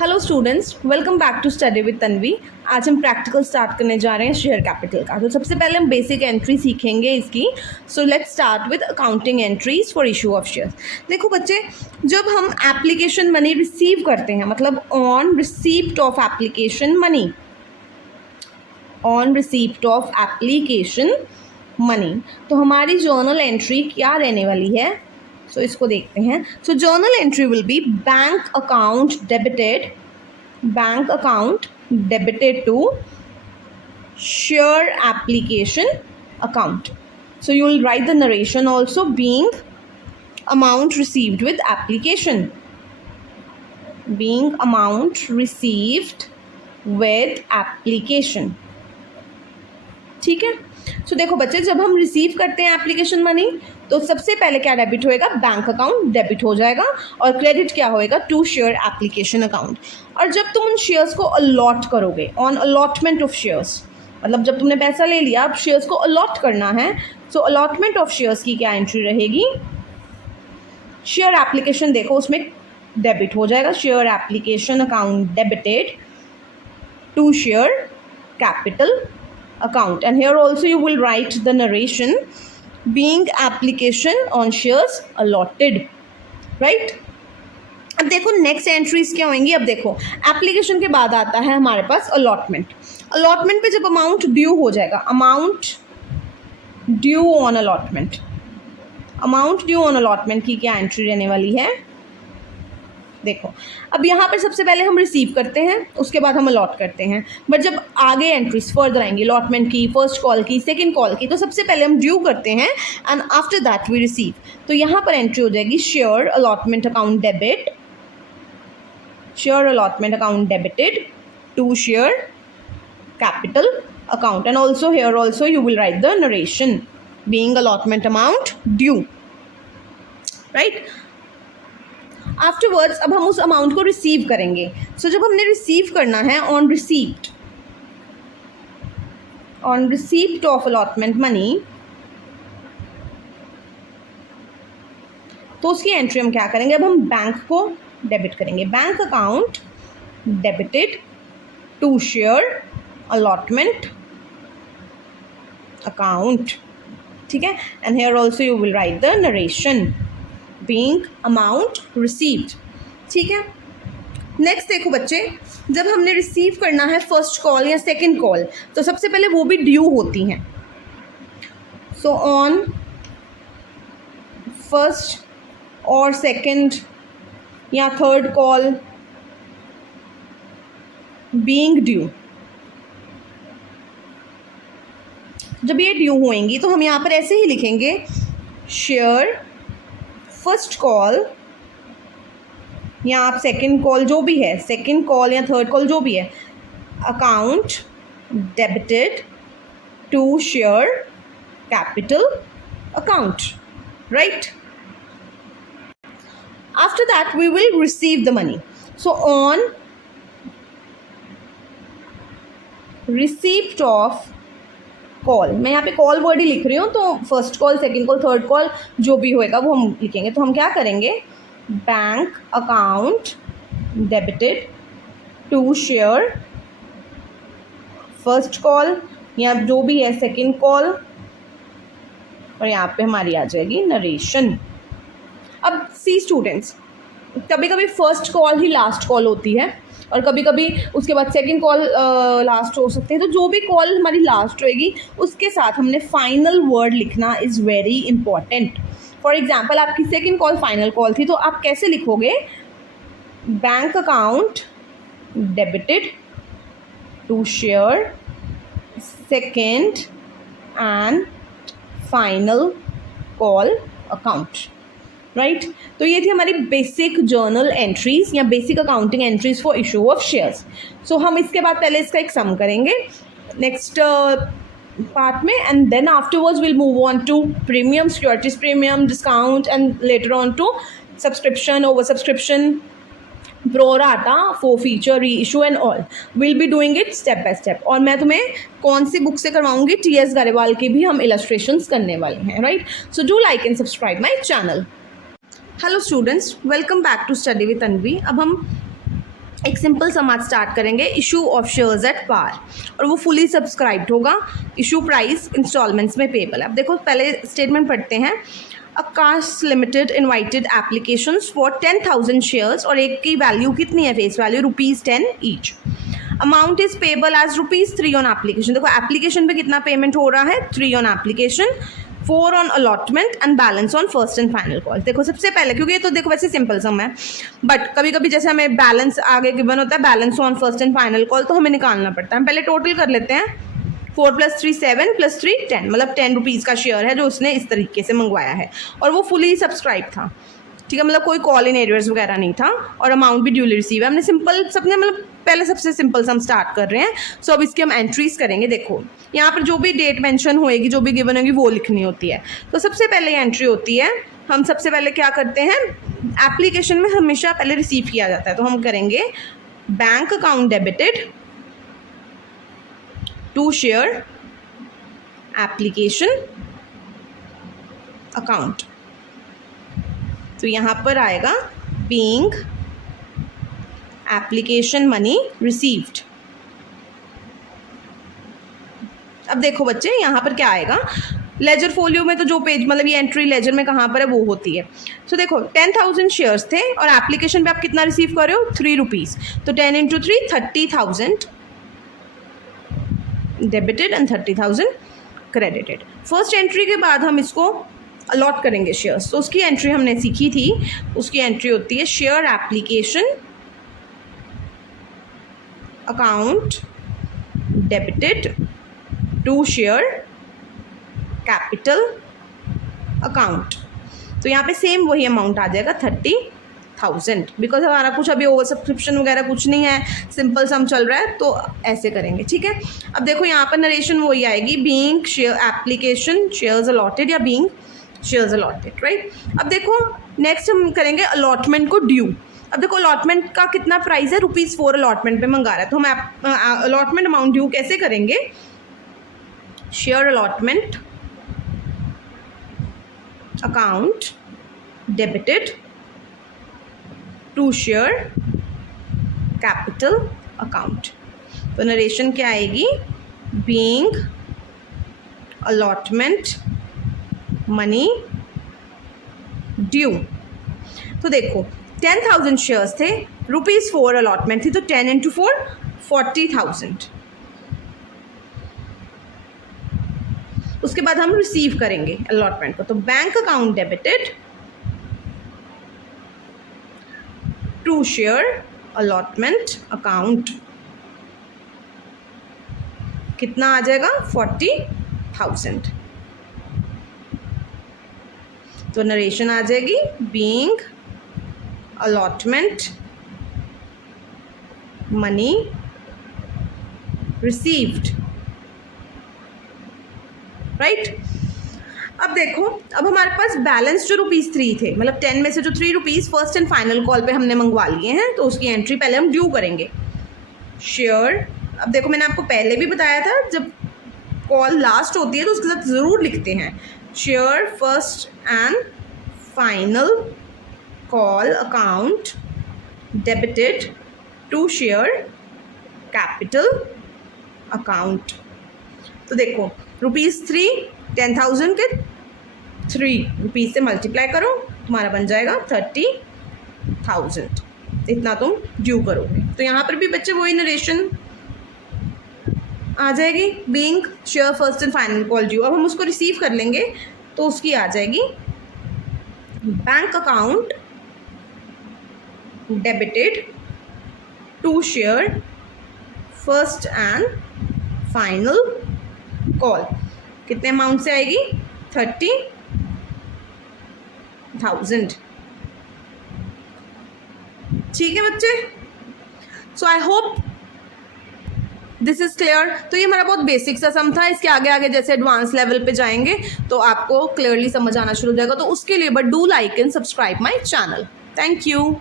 Hello students, welcome back to study with Tanvi. आज हम practical start करने जा रहे हैं शेयर कैपिटल का। तो सबसे पहले हम बेसिक एंट्री सीखेंगे इसकी। So let's start with accounting entries for issue of shares. देखो बच्चे, जब हम एप्लीकेशन मनी रिसीव करते हैं, मतलब on receipt of application money, on receipt of application money, तो हमारी जर्नल एंट्री क्या रहने वाली है? सो इसको देखते हैं। So journal entry will be bank account debited to share application account. So you will write the narration also, being amount received with application, being amount received with application. ठीक है। सो देखो बच्चे, जब हम रिसीव करते हैं एप्लीकेशन मनी तो सबसे पहले क्या डेबिट होएगा? बैंक अकाउंट डेबिट हो जाएगा, और क्रेडिट क्या होएगा? To share application account. और जब तुम उन शेयर्स को अलॉट करोगे, ऑन अलॉटमेंट ऑफ शेयर्स, मतलब जब तुमने पैसा ले लिया, अब शेयर्स को अलॉट करना है, सो अलॉटमेंट ऑफ शेयर्स की क्या एंट्री रहेगी? शेयर एप्लीकेशन, देखो उसमें डेबिट हो जाएगा, share application account debited to share capital account. And here also you will write the narration, being application on shares allotted, right? अब देखो नेक्स्ट एंट्रीज क्या होंगी। अब देखो, एप्लीकेशन के बाद आता है हमारे पास अलॉटमेंट. अलॉटमेंट पे जब अमाउंट ड्यू हो जाएगा, amount due on allotment, amount due on allotment की क्या एंट्री रहने वाली है? देखो, अब यहाँ पर सबसे पहले हम रिसीव करते हैं, उसके बाद हम अलॉट करते हैं, बट जब आगे एंट्रीज फर्दर आएंगी, अलॉटमेंट की, फर्स्ट कॉल की, सेकंड कॉल की, तो सबसे पहले हम ड्यू करते हैं and after that we receive. तो यहाँ पर एंट्री हो जाएगी share allotment account debit, share allotment account debited to share capital account. And also here also you will write the narration, being allotment amount due, right? Afterwards अब हम उस amount को receive करेंगे. सो जब हमने रिसीव करना है, on receipt of allotment money, तो उसकी एंट्री हम क्या करेंगे? अब हम बैंक को डेबिट करेंगे, bank account debited to share allotment account. ठीक है। And here also you will write the narration, being amount received. ठीक है। नेक्स्ट देखो बच्चे, जब हमने रिसीव करना है फर्स्ट कॉल या सेकंड कॉल, तो सबसे पहले वो भी ड्यू होती हैं. सो ऑन फर्स्ट और सेकंड या थर्ड कॉल बीइंग ड्यू, जब ये ड्यू होएंगी तो हम यहाँ पर ऐसे ही लिखेंगे, शेयर फर्स्ट कॉल या आप सेकंड कॉल जो भी है, सेकंड कॉल या थर्ड कॉल जो भी है, account debited to share capital account, right? After that we will receive the money. So on receipt of call, मैं यहाँ पे कॉल वर्ड ही लिख रही हूँ, तो first call, second call, third call जो भी होएगा वो हम लिखेंगे. तो हम क्या करेंगे? Bank account debited to share first call या जो भी है सेकंड कॉल, और यहाँ पे हमारी आ जाएगी नरेशन. अब सी स्टूडेंट्स, कभी कभी फर्स्ट कॉल ही लास्ट कॉल होती है, और कभी कभी उसके बाद सेकंड कॉल लास्ट हो सकते हैं. तो जो भी कॉल हमारी लास्ट होएगी उसके साथ हमने फाइनल वर्ड लिखना is very important. For example, आपकी सेकंड कॉल फाइनल कॉल थी, तो आप कैसे लिखोगे? Bank account debited to share second and final call account, right? तो ये थी हमारी बेसिक जर्नल एंट्रीज या basic accounting entries for issue of shares. So हम इसके बाद पहले इसका एक सम करेंगे नेक्स्ट पार्ट में, and then afterwards will move on to premium, securities premium, discount, and later on to subscription, over subscription, pro rata, forfeiture, re issue and all. Will be doing it step by step. और मैं तुम्हें कौन सी book से करवाऊंगी? TS Grewal की भी हम illustrations करने वाले हैं, right? So do like and subscribe my channel. Hello students, welcome back to study with Tanvi. अब हम एक सिंपल सम आज स्टार्ट करेंगे, issue of shares at par, और वो फुली सब्सक्राइब्ड होगा, इशू प्राइस इंस्टॉलमेंट्स में पेबल है। अब देखो पहले स्टेटमेंट पढ़ते हैं। Aakash limited invited applications for 10,000 shares, और एक की वैल्यू कितनी है, face value ₹10 each. Amount is payable as ₹3 on application. देखो एप्लीकेशन पे कितना पेमेंट हो रहा है, 3 on application, 4 on allotment and balance on first and final call. देखो सबसे पहले, क्योंकि ये तो देखो वैसे सिंपल सम है, बट कभी कभी जैसे हमें बैलेंस आगे गिवन होता है, balance on first and final call, तो हमें निकालना पड़ता है। हम पहले टोटल कर लेते हैं। 4 + 3 7 + 3 10, मतलब ₹10 का शेयर है जो उसने इस तरीके से मंगवाया है, और वो फुली सब्सक्राइब था, ठीक है, मतलब कोई कॉल इन एरियर्स वगैरह नहीं था, और अमाउंट भी ड्यूली रिसीव है। हमने सिंपल सबने मतलब पहले सबसे सिंपल सम स्टार्ट कर रहे हैं। सो अब इसकी हम एंट्रीज करेंगे। देखो यहाँ पर जो भी डेट मेंशन होएगी, जो भी गिवन होगी, वो लिखनी होती है। तो सबसे पहले एंट्री होती है, हम सबसे पहले क्या करते हैं, एप्लीकेशन में हमेशा पहले रिसीव किया जाता है, तो हम करेंगे bank account debited to share application account. तो यहाँ पर आएगा बीइंग एप्लीकेशन मनी रिसीव्ड। अब देखो बच्चे यहाँ पर क्या आएगा, लेजर फोलियो में तो जो पेज मतलब ये एंट्री लेजर में कहाँ पर है वो होती है। तो देखो 10,000 शेयर्स थे, और एप्लीकेशन पे आप कितना रिसीव कर रहे हो, ₹3। तो 10 × 3 30,000 debited and 30,000 credited. First entry के बाद हम इसको अलॉट करेंगे शेयर्स, तो उसकी एंट्री हमने सीखी थी। उसकी एंट्री होती है share application account debited to share capital account. तो यहाँ पे सेम वही अमाउंट आ जाएगा 30,000, बिकॉज हमारा कुछ अभी ओवर सब्सक्रिप्शन वगैरह कुछ नहीं है, सिंपल सम चल रहा है, तो ऐसे करेंगे, ठीक है। अब देखो यहाँ पर नरेशन वही आएगी, being share application shares allotted या बीइंग शेयर्स अलॉटेड, राइट। अब देखो नेक्स्ट हम करेंगे अलॉटमेंट को ड्यू। अब देखो अलॉटमेंट का कितना प्राइस है, ₹4 अलॉटमेंट पे मंगा रहा है, तो हम अलॉटमेंट अमाउंट ड्यू कैसे करेंगे, share allotment account debited to share capital account. तो नरेशन क्या आएगी, बीइंग अलॉटमेंट मनी ड्यू। तो देखो 10,000 शेयर्स थे, ₹4 अलॉटमेंट थी, तो 10 × 4 40,000। उसके बाद हम रिसीव करेंगे अलॉटमेंट को, तो bank account debited to share allotment account, कितना आ जाएगा, 40,000। तो नरेशन आ जाएगी being allotment money received, right. अब देखो, अब हमारे पास बैलेंस जो ₹3 थे, मतलब 10 में से जो ₹3 फर्स्ट एंड फाइनल कॉल पे हमने मंगवा लिए हैं, तो उसकी एंट्री पहले हम ड्यू करेंगे, शेयर। अब देखो मैंने आपको पहले भी बताया था, जब कॉल लास्ट होती है तो उसके साथ ज़रूर लिखते हैं share first and final call account debited to share capital account. तो देखो ₹3 10,000 के ₹3 से मल्टीप्लाई करो, तुम्हारा बन जाएगा 30,000, इतना तुम ड्यू करोगे। तो यहाँ पर भी बच्चे वही नरेशन आ जाएगी, being share first and final call due. अब हम उसको रिसीव कर लेंगे, तो उसकी आ जाएगी bank account debited to share first and final call, कितने अमाउंट से आएगी, 30,000, ठीक है बच्चे। So I hope this is clear. तो ये हमारा बहुत बेसिक सा सम था, इसके आगे आगे जैसे एडवांस लेवल पे जाएंगे तो आपको क्लियरली समझ आना शुरू हो जाएगा। तो उसके लिए but do like and subscribe my channel. Thank you.